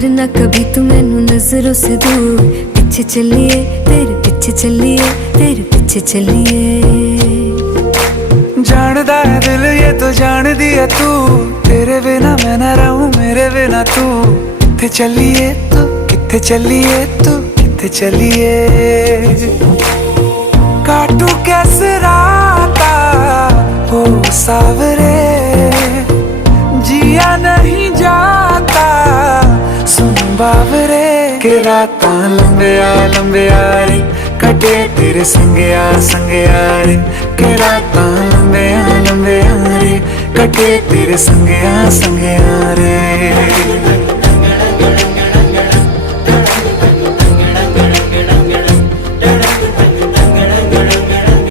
करना कभी तू मैनू नजरों से दूर। पीछे चलिए तेरे पीछे चलिए, तेरे पीछे चलिए। जानदा है दिल ये तो जान दिया तू, तेरे बिना मैं ना रहूं मेरे बिना तू। किथे चलिए तू, किथे चलिए तू, किथे चलिए। काटू कैसे राता हो सावरे, जिया नहीं जाता सुन बावरे। के रातां लंबिया लंबिया रे, कटे तेरे संगया संगया रे। के रातां लंबिया लंबिया रे, कटे तेरे संगया संगया रे।